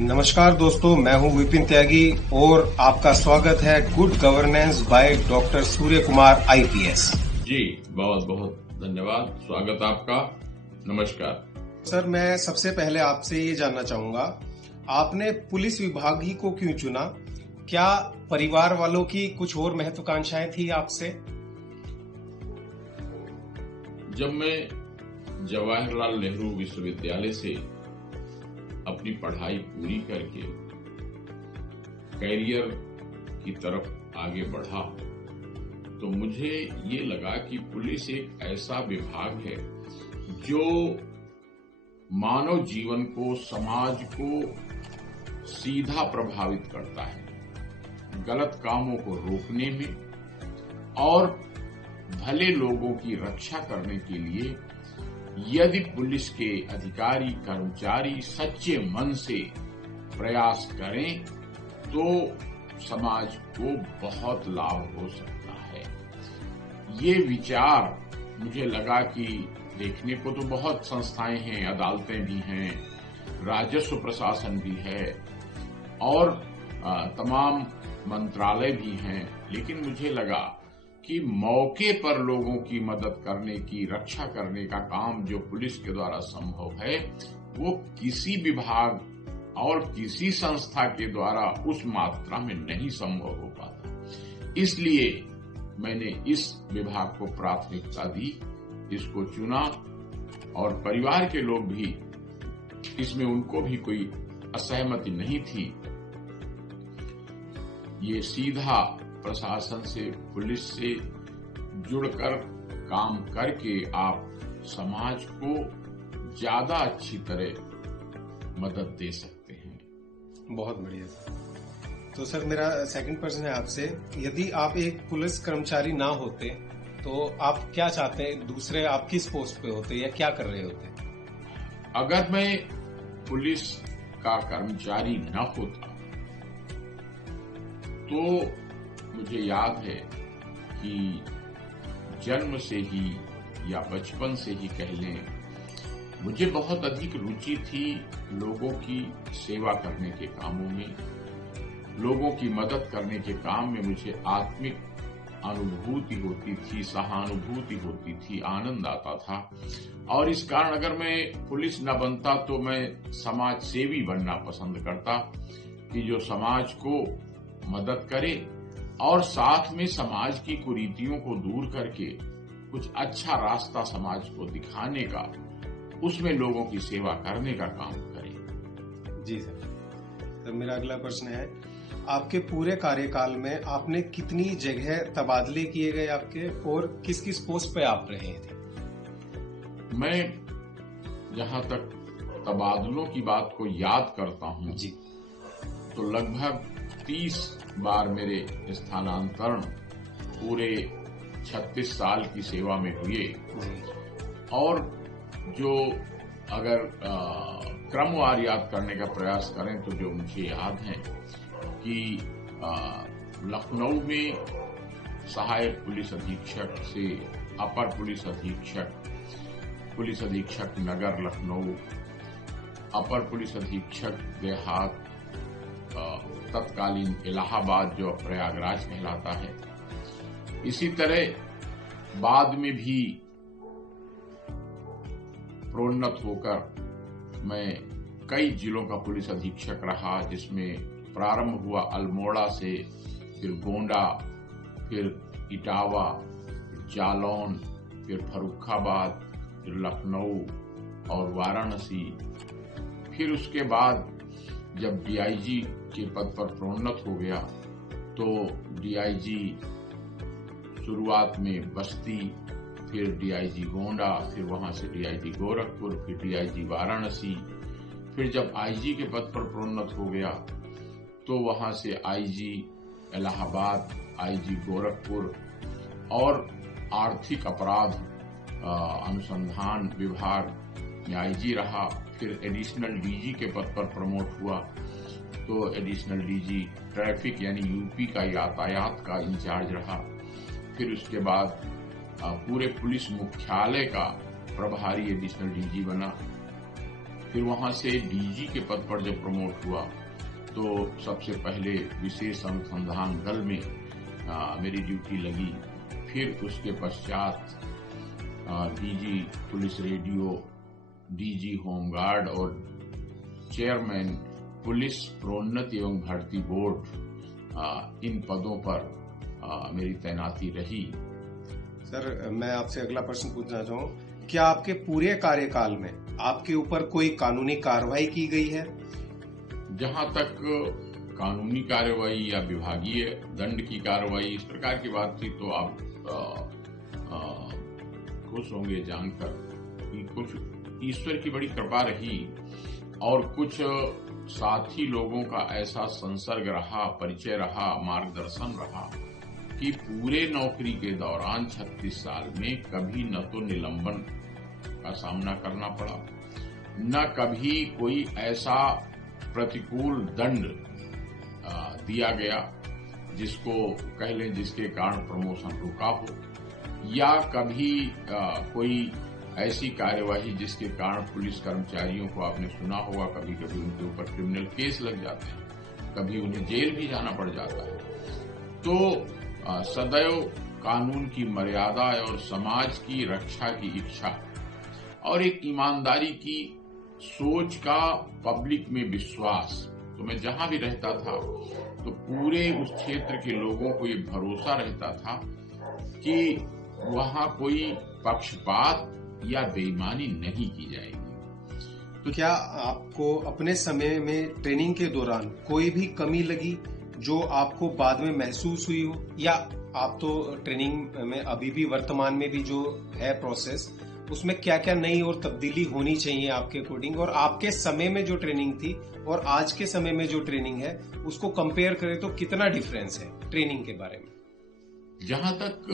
नमस्कार दोस्तों, मैं हूं विपिन त्यागी और आपका स्वागत है good governance by doctor Surya Kumar IPS. जी, बहुत बहुत धन्यवाद। स्वागत आपका। नमस्कार सर, मैं सबसे पहले आपसे ये जानना चाहूंगा, आपने पुलिस विभाग ही को क्यों चुना? क्या परिवार वालों की कुछ और महत्वाकांक्षाएं थी आपसे? जब मैं जवाहरलाल नेहरू विश्वविद्यालय से अपनी पढ़ाई पूरी करके कैरियर की तरफ आगे बढ़ा तो मुझे ये लगा कि पुलिस एक ऐसा विभाग है जो मानव जीवन को, समाज को सीधा प्रभावित करता है, गलत कामों को रोकने में और भले लोगों की रक्षा करने के लिए यदि पुलिस के अधिकारी कर्मचारी सच्चे मन से प्रयास करें तो समाज को बहुत लाभ हो सकता है। ये विचार मुझे लगा कि देखने को तो बहुत संस्थाएं हैं, अदालतें भी हैं, राजस्व प्रशासन भी है और तमाम मंत्रालय भी हैं, लेकिन मुझे लगा कि मौके पर लोगों की मदद करने की, रक्षा करने का काम जो पुलिस के द्वारा संभव है वो किसी विभाग और किसी संस्था के द्वारा उस मात्रा में नहीं संभव हो पाता। इसलिए मैंने इस विभाग को प्राथमिकता दी, इसको चुना और परिवार के लोग भी इसमें, उनको भी कोई असहमति नहीं थी। ये सीधा प्रशासन से, पुलिस से जुड़कर काम करके आप समाज को ज्यादा अच्छी तरह मदद दे सकते हैं। बहुत बढ़िया सर। तो सर, मेरा सेकंड प्रश्न है आपसे, यदि आप एक पुलिस कर्मचारी ना होते तो आप क्या चाहते, दूसरे आप किस पोस्ट पे होते या क्या कर रहे होते? अगर मैं पुलिस का कर्मचारी न होता तो मुझे याद है कि जन्म से ही या बचपन से ही कह लें, मुझे बहुत अधिक रुचि थी लोगों की सेवा करने के कामों में, लोगों की मदद करने के काम में। मुझे आत्मिक अनुभूति होती थी, सहानुभूति होती थी, आनंद आता था और इस कारण अगर मैं पुलिस न बनता तो मैं समाज सेवी बनना पसंद करता कि जो समाज को मदद करे और साथ में समाज की कुरीतियों को दूर करके कुछ अच्छा रास्ता समाज को दिखाने का, उसमें लोगों की सेवा करने का काम करे। जी सर। तो मेरा अगला प्रश्न है, आपके पूरे कार्यकाल में आपने कितनी जगह तबादले किए गए आपके और किस किस पोस्ट पे आप रहे थे? मैं जहां तक तबादलों की बात को याद करता हूं जी, तो लगभग 30 बार मेरे स्थानांतरण पूरे 36 साल की सेवा में हुए और जो अगर क्रमवार याद करने का प्रयास करें तो जो मुझे याद है कि लखनऊ में सहायक पुलिस अधीक्षक से अपर पुलिस अधीक्षक नगर लखनऊ, अपर पुलिस अधीक्षक देहात तत्कालीन इलाहाबाद जो प्रयागराज कहलाता है। इसी तरह बाद में भी प्रोन्नत होकर मैं कई जिलों का पुलिस अधीक्षक रहा, जिसमें प्रारंभ हुआ अल्मोड़ा से, फिर गोंडा, फिर इटावा, फिर जालौन, फिर फर्रुखाबाद, फिर लखनऊ और वाराणसी। फिर उसके बाद जब डीआईजी के पद पर प्रोन्नत हो गया तो डीआईजी शुरुआत में बस्ती, फिर डीआईजी गोंडा, फिर वहां से डीआईजी गोरखपुर, फिर डीआईजी वाराणसी। फिर जब आईजी के पद पर प्रोन्नत हो गया तो वहां से आईजी इलाहाबाद, आईजी गोरखपुर और आर्थिक अपराध अनुसंधान विभाग में आईजी रहा। फिर एडिशनल डीजी के पद पर प्रमोट हुआ तो एडिशनल डीजी ट्रैफिक यानी यूपी का यातायात का इंचार्ज रहा। फिर उसके बाद पूरे पुलिस मुख्यालय का प्रभारी एडिशनल डीजी बना। फिर वहां से डीजी के पद पर जब प्रमोट हुआ तो सबसे पहले विशेष अनुसंधान दल में मेरी ड्यूटी लगी। फिर उसके पश्चात DG police radio, DG home guard और चेयरमैन पुलिस प्रोन्नति एवं भर्ती बोर्ड, इन पदों पर मेरी तैनाती रही। सर, मैं आपसे अगला प्रश्न पूछना चाहूँ, क्या आपके पूरे कार्यकाल में आपके ऊपर कोई कानूनी कार्रवाई की गई है? जहां तक कानूनी कार्रवाई या विभागीय दंड की कार्रवाई इस प्रकार की बात थी तो आप खुश होंगे जानकर कि कुछ ईश्वर की बड़ी कृपा रही और कुछ साथी लोगों का ऐसा संसर्ग रहा, परिचय रहा, मार्गदर्शन रहा कि पूरे नौकरी के दौरान 36 साल में कभी न तो निलंबन का सामना करना पड़ा, न कभी कोई ऐसा प्रतिकूल दंड दिया गया जिसको कह लें जिसके कारण प्रमोशन रुका हो, या कभी कोई ऐसी कार्यवाही जिसके कारण पुलिस कर्मचारियों को आपने सुना होगा कभी कभी उनके ऊपर क्रिमिनल केस लग जाते हैं, कभी उन्हें जेल भी जाना पड़ जाता है। तो सदैव कानून की मर्यादा और समाज की रक्षा की इच्छा और एक ईमानदारी की सोच का पब्लिक में विश्वास, तो मैं जहां भी रहता था तो पूरे उस क्षेत्र के लोगों को ये भरोसा रहता था कि वहां कोई पक्षपात या बेईमानी नहीं की जाएगी। तो क्या आपको अपने समय में ट्रेनिंग के दौरान कोई भी कमी लगी जो आपको बाद में महसूस हुई हो, या आप तो ट्रेनिंग में अभी भी वर्तमान में भी जो है प्रोसेस, उसमें क्या क्या नई और तब्दीली होनी चाहिए आपके अकॉर्डिंग, और आपके समय में जो ट्रेनिंग थी और आज के समय में जो ट्रेनिंग है उसको कंपेयर करें तो कितना डिफरेंस है ट्रेनिंग के बारे में? जहां तक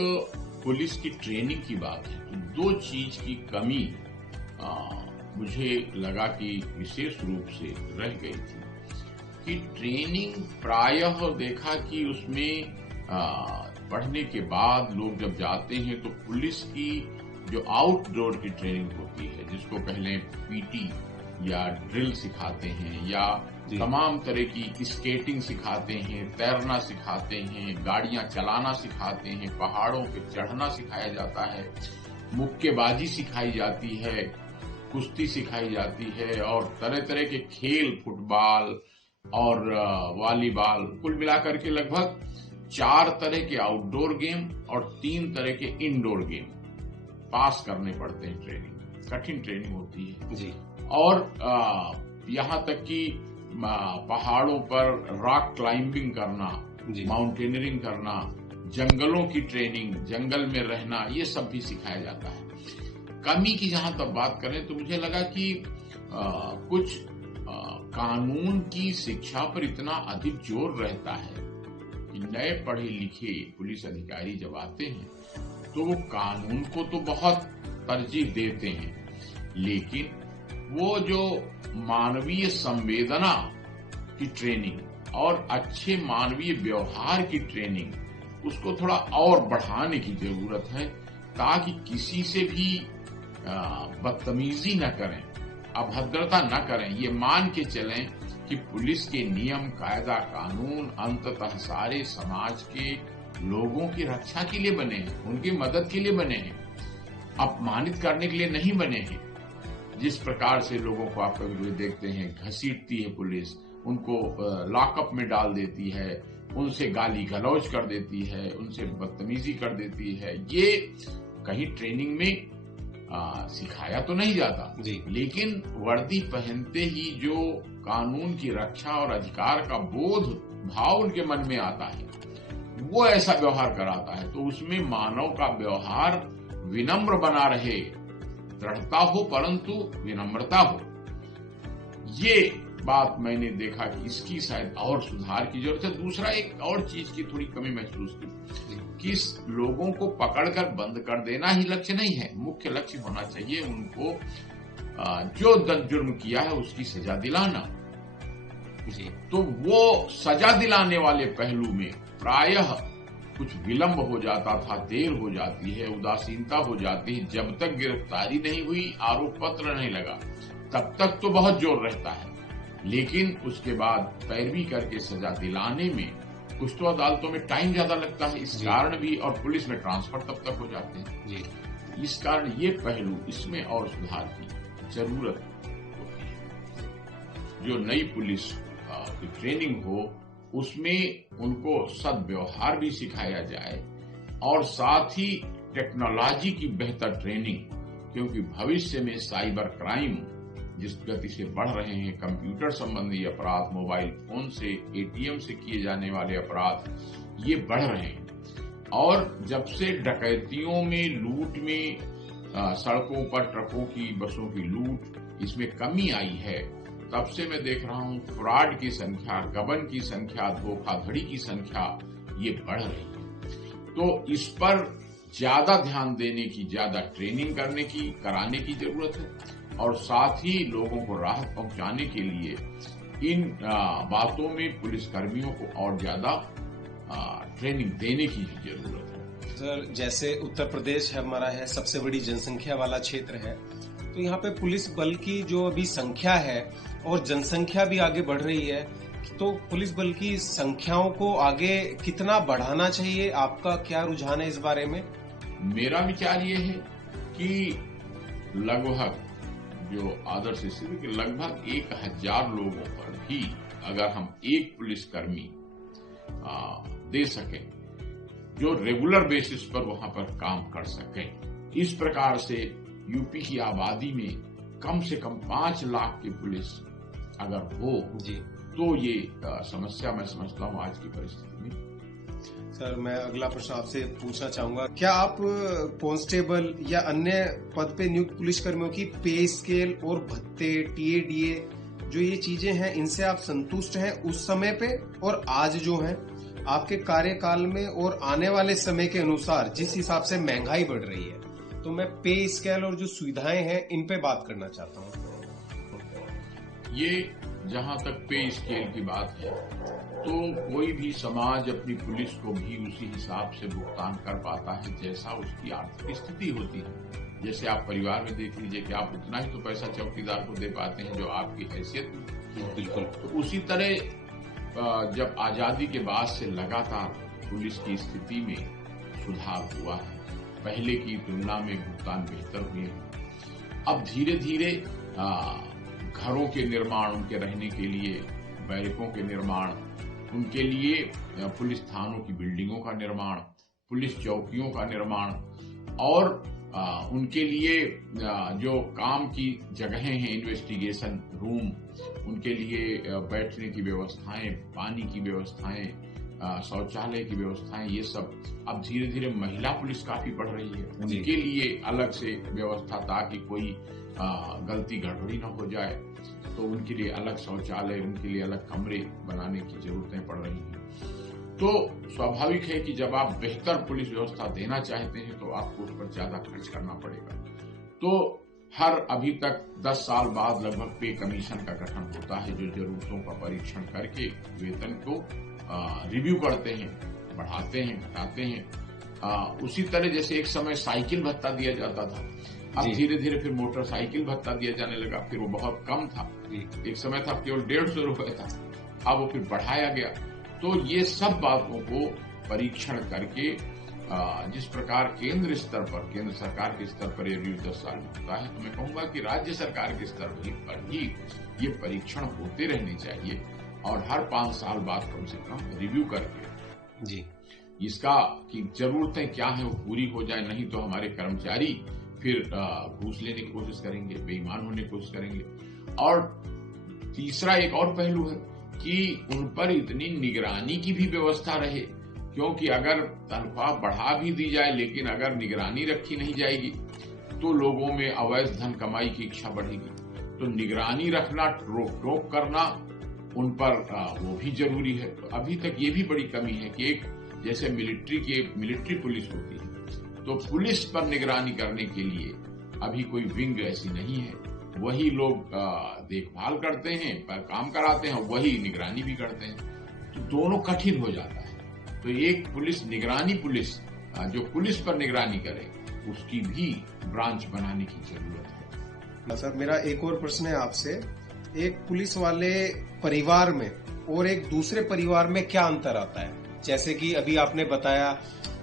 पुलिस की ट्रेनिंग की बात है तो दो चीज की कमी मुझे लगा कि विशेष रूप से रह गई थी कि ट्रेनिंग प्रायः देखा कि उसमें पढ़ने के बाद लोग जब जाते हैं तो पुलिस की जो आउटडोर की ट्रेनिंग होती है, जिसको पहले पीटी या ड्रिल सिखाते हैं या तमाम तरह की स्केटिंग सिखाते हैं, तैरना सिखाते हैं, गाड़ियां चलाना सिखाते हैं, पहाड़ों पे चढ़ना सिखाया जाता है, मुक्केबाजी सिखाई जाती है, कुश्ती सिखाई जाती है और तरह तरह के खेल, फुटबॉल और वॉलीबॉल, कुल मिलाकर के लगभग 4 तरह के आउटडोर गेम और 3 तरह के इंडोर गेम पास करने पड़ते हैं। ट्रेनिंग कठिन ट्रेनिंग होती है जी। और यहाँ तक कि पहाड़ों पर रॉक क्लाइंबिंग करना, माउंटेनियरिंग करना, जंगलों की ट्रेनिंग, जंगल में रहना, ये सब भी सिखाया जाता है। कमी की जहां तक बात करें तो मुझे लगा कि कुछ कानून की शिक्षा पर इतना अधिक जोर रहता है कि नए पढ़े लिखे पुलिस अधिकारी जब आते हैं तो वो कानून को तो बहुत तरजीह देते हैं, लेकिन वो जो मानवीय संवेदना की ट्रेनिंग और अच्छे मानवीय व्यवहार की ट्रेनिंग, उसको थोड़ा और बढ़ाने की जरूरत है ताकि किसी से भी बदतमीजी न करें, अभद्रता न करें। ये मान के चलें कि पुलिस के नियम, कायदा, कानून अंततः सारे समाज के लोगों की रक्षा के लिए बने हैं, उनकी मदद के लिए बने हैं, अपमानित करने के लिए नहीं बने हैं। जिस प्रकार से लोगों को आप कभी देखते हैं घसीटती है पुलिस, उनको लॉकअप में डाल देती है, उनसे गाली गलौज कर देती है, उनसे बदतमीजी कर देती है, ये कहीं ट्रेनिंग में सिखाया तो नहीं जाता जी। लेकिन वर्दी पहनते ही जो कानून की रक्षा और अधिकार का बोध भाव उनके मन में आता है, वो ऐसा व्यवहार कराता है। तो उसमें मानव का व्यवहार विनम्र बना रहे, दृढ़ता हो परंतु विनम्रता हो। ये बात मैंने देखा कि इसकी शायद और सुधार की जरूरत है। दूसरा, एक और चीज की थोड़ी कमी महसूस की कि लोगों को पकड़कर बंद कर देना ही लक्ष्य नहीं है। मुख्य लक्ष्य होना चाहिए उनको जो जुर्म किया है उसकी सजा दिलाना। तो वो सजा दिलाने वाले पहलू में प्रायः कुछ विलंब हो जाता था, देर हो जाती है, उदासीनता हो जाती है। जब तक गिरफ्तारी नहीं हुई, आरोप पत्र नहीं लगा, तब तक तो बहुत जोर रहता है, लेकिन उसके बाद पैरवी करके सजा दिलाने में कुछ तो अदालतों में टाइम ज्यादा लगता है, इस कारण भी, और पुलिस में ट्रांसफर तब तक हो जाते हैं जी। इस कारण ये पहलू, इसमें और सुधार की जरूरत होती है। जो नई पुलिस की ट्रेनिंग हो उसमें उनको सद्व्यवहार भी सिखाया जाए और साथ ही टेक्नोलॉजी की बेहतर ट्रेनिंग, क्योंकि भविष्य में साइबर क्राइम जिस गति से बढ़ रहे हैं, कंप्यूटर संबंधी अपराध, मोबाइल फोन से, एटीएम से किए जाने वाले अपराध, ये बढ़ रहे हैं। और जब से डकैतियों में, लूट में, सड़कों पर ट्रकों की, बसों की लूट, इसमें कमी आई है, तब से मैं देख रहा हूं फ्रॉड की संख्या, गबन की संख्या, धोखाधड़ी की संख्या ये बढ़ रही है। तो इस पर ज्यादा ध्यान देने की, ज्यादा ट्रेनिंग करने की, कराने की जरूरत है और साथ ही लोगों को राहत पहुंचाने के लिए इन बातों में पुलिसकर्मियों को और ज्यादा ट्रेनिंग देने की जरूरत है। सर, जैसे उत्तर प्रदेश हमारा है, सबसे बड़ी जनसंख्या वाला क्षेत्र है, तो यहाँ पे पुलिस बल की जो अभी संख्या है और जनसंख्या भी आगे बढ़ रही है, तो पुलिस बल की संख्याओं को आगे कितना बढ़ाना चाहिए? आपका क्या रुझान है इस बारे में? मेरा विचार ये है कि लगभग जो आदर्श स्थिति के लगभग 1000 लोगों पर भी अगर हम एक पुलिसकर्मी दे सके जो रेगुलर बेसिस पर वहां पर काम कर सके, इस प्रकार से यूपी की आबादी में कम से कम 5 लाख की पुलिस अगर हो जी, तो ये समस्या मैं समझता हूं आज की परिस्थिति में। सर, मैं अगला प्रश्न आपसे पूछना चाहूंगा, क्या आप कांस्टेबल या अन्य पद पे नियुक्त पुलिसकर्मियों की पे स्केल और भत्ते, टीएडीए, जो ये चीजें हैं, इनसे आप संतुष्ट हैं उस समय पे और आज जो है आपके कार्यकाल में और आने वाले समय के अनुसार जिस हिसाब से महंगाई बढ़ रही है, तो मैं पे स्केल और जो सुविधाएं हैं इन पे बात करना चाहता हूँ। ये जहां तक पे स्केल की बात है, तो कोई भी समाज अपनी पुलिस को भी उसी हिसाब से भुगतान कर पाता है जैसा उसकी आर्थिक स्थिति होती है। जैसे आप परिवार में देख लीजिए कि आप उतना ही तो पैसा चौकीदार को दे पाते हैं जो आपकी हैसियत में। बिल्कुल। तो उसी तरह जब आजादी के बाद से लगातार पुलिस की स्थिति में सुधार हुआ है, पहले की तुलना में भुगतान बेहतर हुए हैं। अब धीरे धीरे घरों के निर्माण, उनके रहने के लिए बैरकों के निर्माण, उनके लिए पुलिस थानों की बिल्डिंगों का निर्माण, पुलिस चौकियों का निर्माण और उनके लिए जो काम की जगहें हैं, इन्वेस्टिगेशन रूम, उनके लिए बैठने की व्यवस्थाएं, पानी की व्यवस्थाएं, शौचालय की व्यवस्थाएं, ये सब अब धीरे धीरे महिला पुलिस काफी बढ़ रही है। उनके लिए अलग से व्यवस्था, ताकि कोई गलती गड़बड़ी न हो जाए, तो उनके लिए अलग शौचालय, उनके लिए अलग कमरे बनाने की जरूरतें पड़ रही हैं। तो स्वाभाविक है कि जब आप बेहतर पुलिस व्यवस्था देना चाहते हैं तो आपको उस पर ज्यादा खर्च करना पड़ेगा। तो हर अभी तक 10 साल बाद लगभग पे कमीशन का गठन होता है, जो जरूरतों का परीक्षण करके वेतन को रिव्यू करते हैं, बढ़ाते हैं, घटाते हैं। उसी तरह जैसे एक समय साइकिल भत्ता दिया जाता था, अब धीरे धीरे फिर मोटरसाइकिल भत्ता दिया जाने लगा, फिर वो बहुत कम था, एक समय था केवल 150 रुपए था, अब वो फिर बढ़ाया गया। तो ये सब बातों को परीक्षण करके जिस प्रकार केंद्र स्तर पर, केंद्र सरकार के स्तर पर ये रिव्यू 10 साल में होता है, तो मैं कहूंगा कि राज्य सरकार के स्तर पर भी ये परीक्षण होते रहने चाहिए और हर 5 साल बाद कम से कम रिव्यू करके जी इसका कि जरूरतें क्या है वो पूरी हो जाए, नहीं तो हमारे कर्मचारी फिर घूस लेने की कोशिश करेंगे, बेईमान होने की कोशिश करेंगे। और तीसरा एक और पहलू है कि उन पर इतनी निगरानी की भी व्यवस्था रहे, क्योंकि अगर तनख्वाह बढ़ा भी दी जाए लेकिन अगर निगरानी रखी नहीं जाएगी तो लोगों में अवैध धन कमाई की इच्छा बढ़ेगी। तो निगरानी रखना, रोक टोक करना उन पर वो भी जरूरी है। तो अभी तक ये भी बड़ी कमी है कि एक जैसे मिलिट्री पुलिस होती है, तो पुलिस पर निगरानी करने के लिए अभी कोई विंग ऐसी नहीं है, वही लोग देखभाल करते हैं, पर काम कराते हैं, वही निगरानी भी करते हैं, तो दोनों कठिन हो जाता है। तो एक पुलिस, निगरानी पुलिस, जो पुलिस पर निगरानी करे, उसकी भी ब्रांच बनाने की जरूरत है। सर, मेरा एक और प्रश्न है आपसे। एक पुलिस वाले परिवार में और एक दूसरे परिवार में क्या अंतर आता है? जैसे कि अभी आपने बताया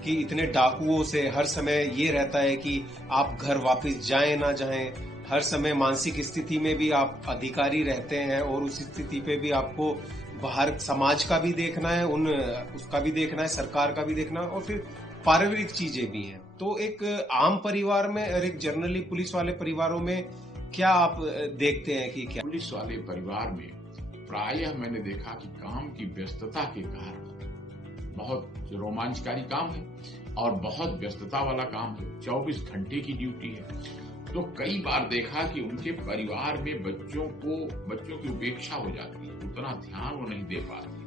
कि इतने डाकुओं से हर समय ये रहता है कि आप घर वापस जाएं ना जाएं, हर समय मानसिक स्थिति में भी आप अधिकारी रहते हैं और उस स्थिति पे भी आपको बाहर समाज का भी देखना है, उसका भी देखना है, सरकार का भी देखना है, और फिर पारिवारिक चीजें भी हैं। तो एक आम परिवार में और एक जनरली पुलिस वाले परिवारों में क्या आप देखते हैं कि क्या? पुलिस वाले परिवार में प्रायः मैंने देखा कि काम की व्यस्तता के कारण बहुत रोमांचकारी काम है और बहुत व्यस्तता वाला काम है, 24 घंटे की ड्यूटी है। तो कई बार देखा कि उनके परिवार में बच्चों की उपेक्षा हो जाती है, उतना ध्यान वो नहीं दे पाते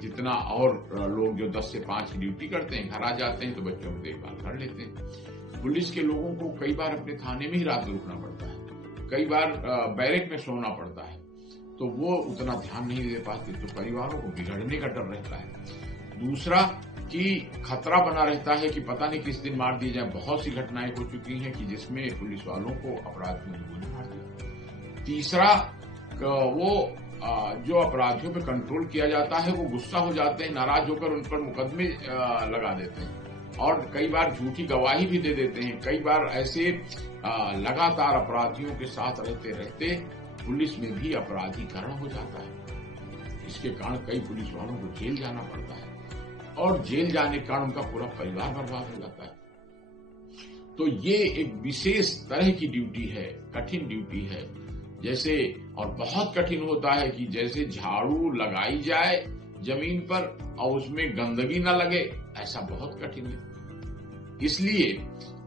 जितना और लोग जो 10 से 5 की ड्यूटी करते हैं, घर आ जाते हैं तो बच्चों की देखभाल कर लेते हैं। पुलिस के लोगों को कई बार अपने थाने में ही रात रुकना पड़ता है, कई बार बैरक में सोना पड़ता है, तो वो उतना ध्यान नहीं दे पाते, तो परिवारों को बिगड़ने का डर रहता है। दूसरा कि खतरा बना रहता है कि पता नहीं किस दिन मार दिए जाए। बहुत सी घटनाएं हो चुकी हैं कि जिसमें पुलिस वालों को अपराधियों ने गोली मार दिया। तीसरा, वो जो अपराधियों पे कंट्रोल किया जाता है वो गुस्सा हो जाते हैं, नाराज होकर उन पर मुकदमे लगा देते हैं और कई बार झूठी गवाही भी दे देते हैं। कई बार ऐसे लगातार अपराधियों के साथ रहते रहते पुलिस में भी अपराधीकरण हो जाता है। इसके कारण कई पुलिस वालों को जेल जाना पड़ता है और जेल जाने के कारण उनका पूरा परिवार बर्बाद हो जाता है। तो ये एक विशेष तरह की ड्यूटी है, कठिन ड्यूटी है। जैसे और बहुत कठिन होता है कि जैसे झाड़ू लगाई जाए जमीन पर और उसमें गंदगी न लगे, ऐसा बहुत कठिन है। इसलिए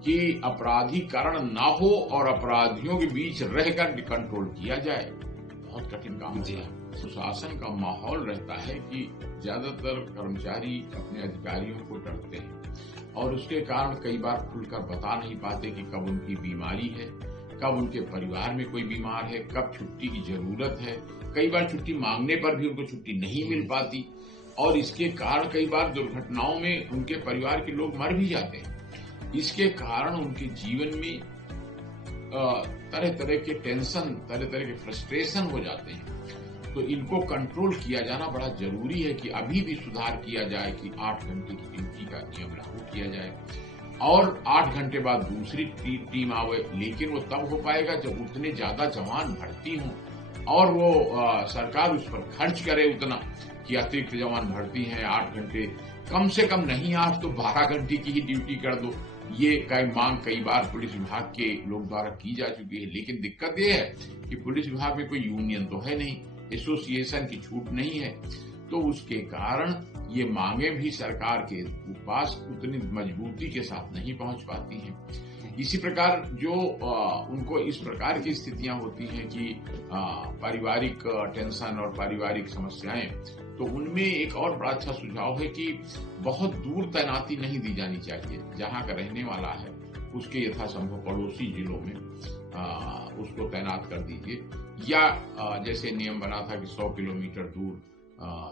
कि अपराधीकरण ना हो और अपराधियों के बीच रहकर कंट्रोल किया जाए, बहुत कठिन काम होता है। सुशासन का माहौल रहता है कि ज्यादातर कर्मचारी अपने अधिकारियों को डरते हैं और उसके कारण कई बार खुलकर बता नहीं पाते कि कब उनकी बीमारी है, कब उनके परिवार में कोई बीमार है, कब छुट्टी की जरूरत है। कई बार छुट्टी मांगने पर भी उनको छुट्टी नहीं मिल पाती और इसके कारण कई बार दुर्घटनाओं में उनके परिवार के लोग मर भी जाते हैं। इसके कारण उनके जीवन में तरह तरह के टेंशन, तरह तरह के फ्रस्ट्रेशन हो जाते हैं। तो इनको कंट्रोल किया जाना बड़ा जरूरी है कि अभी भी सुधार किया जाए कि 8 घंटे की ड्यूटी का नियम लागू किया जाए और 8 घंटे बाद दूसरी टीम आवे, लेकिन वो तब हो पाएगा जब उतने ज्यादा जवान भर्ती हों और वो सरकार उस पर खर्च करे उतना कि अतिरिक्त जवान भर्ती हैं, 8 घंटे कम से कम नहीं 8 तो 12 घंटे की ही ड्यूटी कर दो। ये मांग कई बार पुलिस विभाग के लोग द्वारा की जा चुकी है, लेकिन दिक्कत ये है कि पुलिस विभाग में कोई यूनियन तो है नहीं, एसोसिएशन की छूट नहीं है, तो उसके कारण ये मांगे भी सरकार के पास उतनी मजबूती के साथ नहीं पहुंच पाती हैं। इसी प्रकार जो उनको इस प्रकार की स्थितियां होती हैं कि पारिवारिक टेंशन और पारिवारिक समस्याएं, तो उनमें एक और बड़ा अच्छा सुझाव है कि बहुत दूर तैनाती नहीं दी जानी चाहिए। जहां का रहने वाला है उसके यथासंभव पड़ोसी जिलों में उसको तैनात कर दीजिए, या जैसे नियम बना था कि 100 किलोमीटर दूर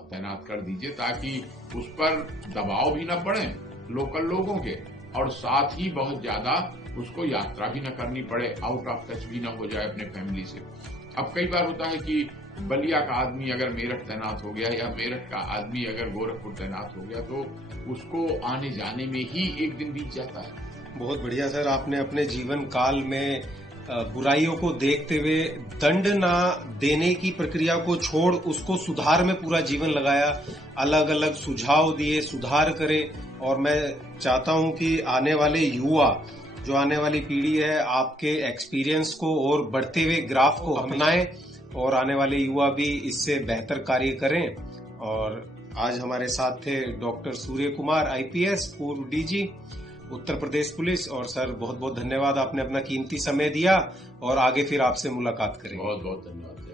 तैनात कर दीजिए ताकि उस पर दबाव भी न पड़े लोकल लोगों के और साथ ही बहुत ज्यादा उसको यात्रा भी न करनी पड़े, आउट ऑफ टच भी न हो जाए अपने फैमिली से। अब कई बार होता है कि बलिया का आदमी अगर मेरठ तैनात हो गया या मेरठ का आदमी अगर गोरखपुर तैनात हो गया तो उसको आने जाने में ही एक दिन बीत जाता है। बहुत बढ़िया सर, आपने अपने जीवन काल में बुराइयों को देखते हुए दंड ना देने की प्रक्रिया को छोड़ उसको सुधार में पूरा जीवन लगाया, अलग अलग सुझाव दिए, सुधार करे। और मैं चाहता हूं कि आने वाले युवा, जो आने वाली पीढ़ी है, आपके एक्सपीरियंस को और बढ़ते हुए ग्राफ को अपनाएं और आने वाले युवा भी इससे बेहतर कार्य करें। और आज हमारे साथ थे डॉक्टर सूर्य कुमार IPS, पूर्व DG उत्तर प्रदेश पुलिस। और सर बहुत बहुत धन्यवाद, आपने अपना कीमती समय दिया और आगे फिर आपसे मुलाकात करेंगे। बहुत बहुत धन्यवाद।